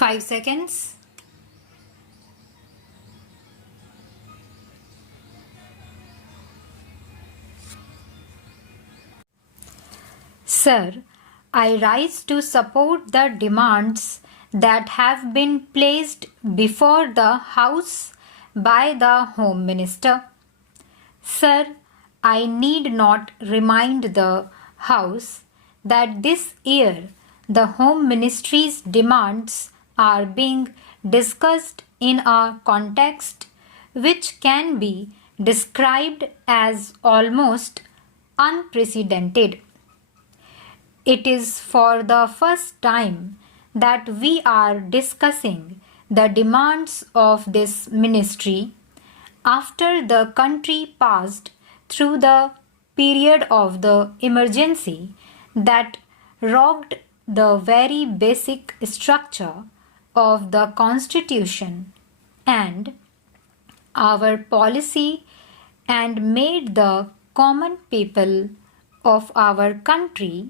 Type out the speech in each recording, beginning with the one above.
5 seconds. Sir, I rise to support the demands that have been placed before the House by the Home Minister. Sir, I need not remind the House that this year the Home Ministry's demands are being discussed in a context which can be described as almost unprecedented. It is for the first time that we are discussing the demands of this ministry after the country passed through the period of the emergency that rocked the very basic structure of the Constitution and our policy and made the common people of our country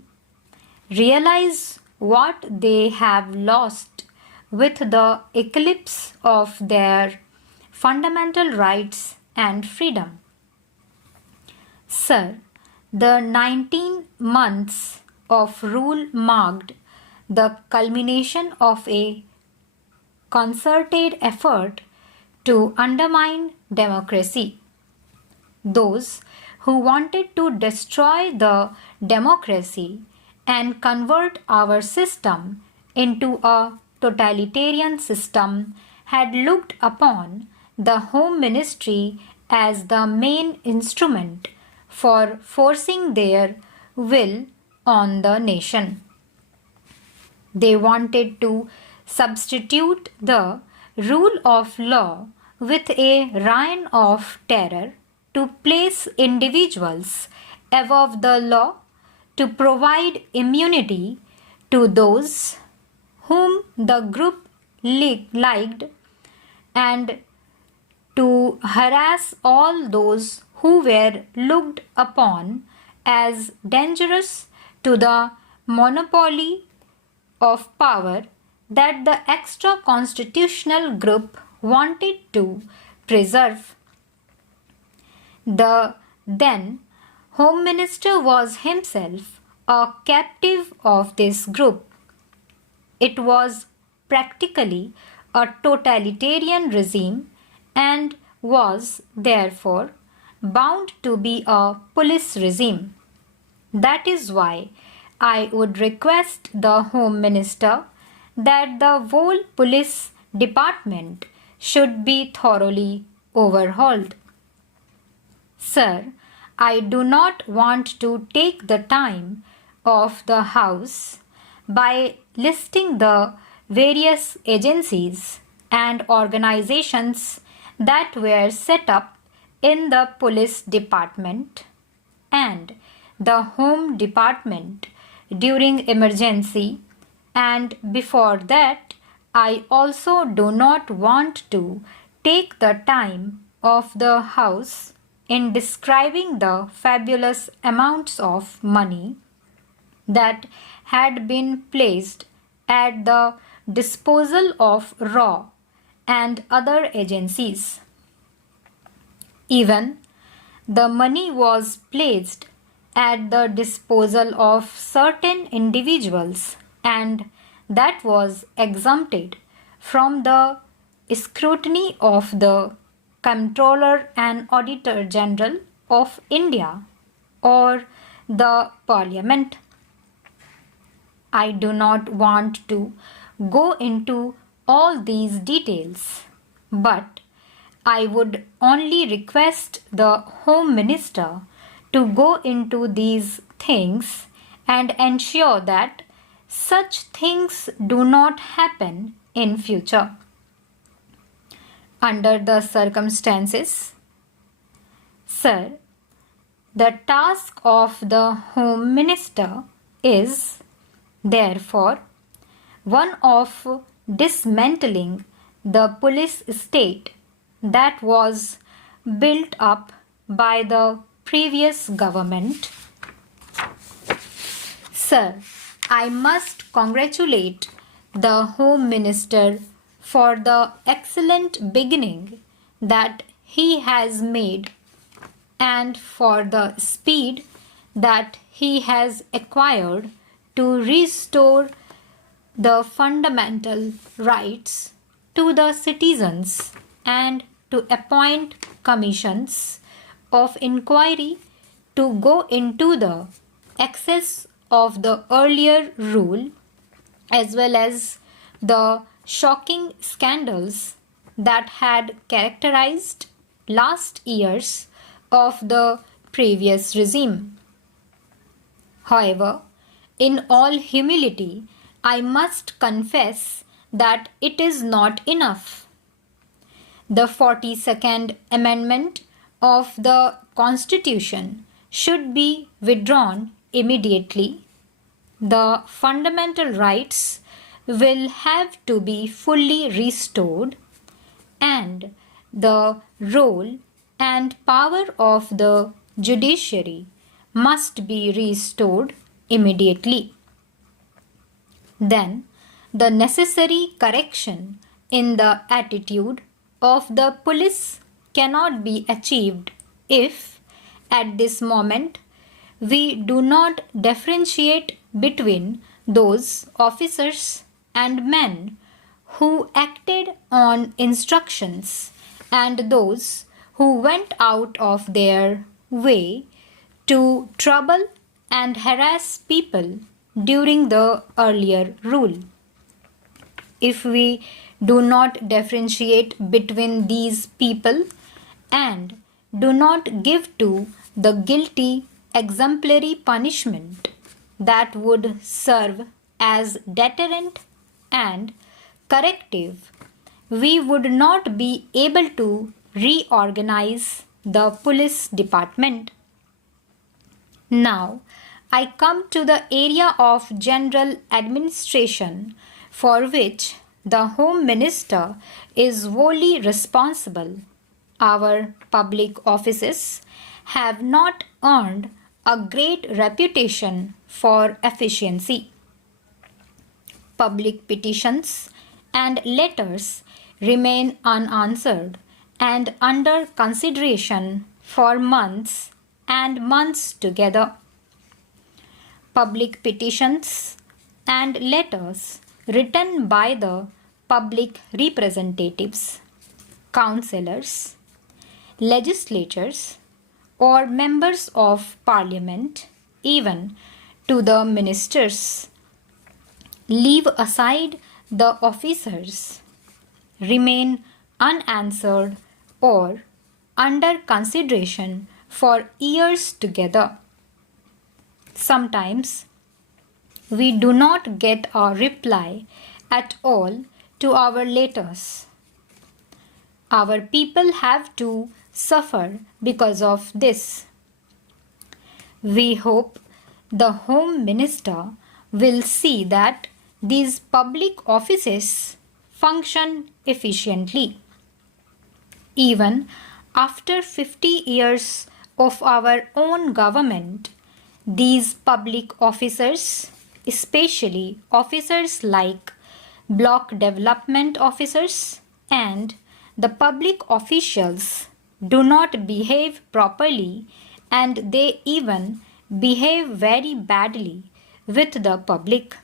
realize what they have lost with the eclipse of their fundamental rights and freedom. Sir, the 19 months of rule marked the culmination of a concerted effort to undermine democracy. Those who wanted to destroy the democracy and convert our system into a totalitarian system had looked upon the Home Ministry as the main instrument for forcing their will on the nation. They wanted to substitute the rule of law with a reign of terror to place individuals above the law, to provide immunity to those whom the group liked, and to harass all those who were looked upon as dangerous to the monopoly of power that the extra constitutional group wanted to preserve. The then Home Minister was himself a captive of this group. It was practically a totalitarian regime and was therefore bound to be a police regime. That is why I would request the Home Minister that the whole police department should be thoroughly overhauled. Sir, I do not want to take the time of the House by listing the various agencies and organizations that were set up in the police department and the home department during emergency, and before that I also do not want to take the time of the House in describing the fabulous amounts of money that had been placed at the disposal of RAW and other agencies. Even the money was placed at the disposal of certain individuals, and that was exempted from the scrutiny of the Comptroller and Auditor General of India or the Parliament. I do not want to go into all these details, but I would only request the Home Minister to go into these things and ensure that such things do not happen in future. Under the circumstances, sir, the task of the Home Minister is, therefore, one of dismantling the police state that was built up by the previous government. Sir, I must congratulate the Home Minister for the excellent beginning that he has made and for the speed that he has acquired to restore the fundamental rights to the citizens and to appoint commissions of inquiry to go into the excess of the earlier rule as well as the shocking scandals that had characterized last years of the previous regime. However, in all humility, I must confess that it is not enough. The 42nd Amendment of the Constitution should be withdrawn immediately. The fundamental rights will have to be fully restored, and the role and power of the judiciary must be restored immediately. Then, the necessary correction in the attitude of the police cannot be achieved if, at this moment, we do not differentiate between those officers and men who acted on instructions and those who went out of their way to trouble and harass people during the earlier rule. If we do not differentiate between these people and do not give to the guilty exemplary punishment that would serve as deterrent and corrective, we would not be able to reorganize the police department. Now, I come to the area of general administration for which the Home Minister is wholly responsible. Our public offices have not earned a great reputation for efficiency. Public petitions and letters remain unanswered and under consideration for months and months together. Public petitions and letters written by the public representatives, councillors, legislators, or members of parliament, even to the ministers. Leave aside the officers, remain unanswered or under consideration for years together. Sometimes we do not get a reply at all to our letters. Our people have to suffer because of this. We hope the Home Minister will see that these public offices function efficiently. Even after 50 years of our own government, these public officers, especially officers like block development officers and the public officials, do not behave properly and they even behave very badly with the public.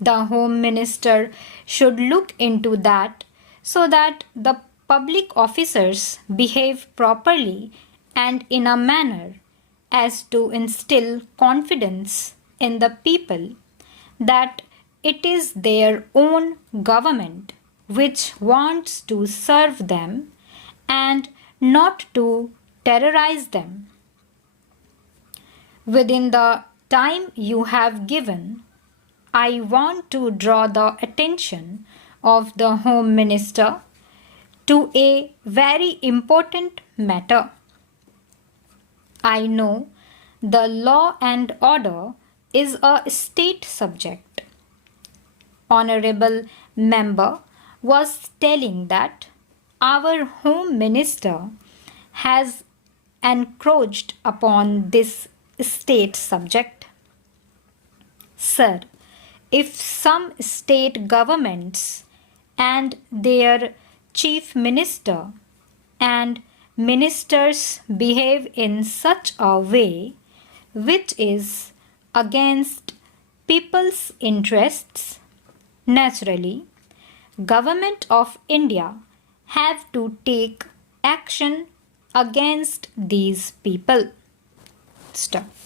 The Home Minister should look into that so that the public officers behave properly and in a manner as to instill confidence in the people that it is their own government which wants to serve them and not to terrorize them. Within the time you have given, I want to draw the attention of the Home Minister to a very important matter. I know the law and order is a state subject. Honorable member was telling that our Home Minister has encroached upon this state subject. Sir, If some state governments and their chief minister and ministers behave in such a way which is against people's interests, naturally, Government of India have to take action against these people. Stuff.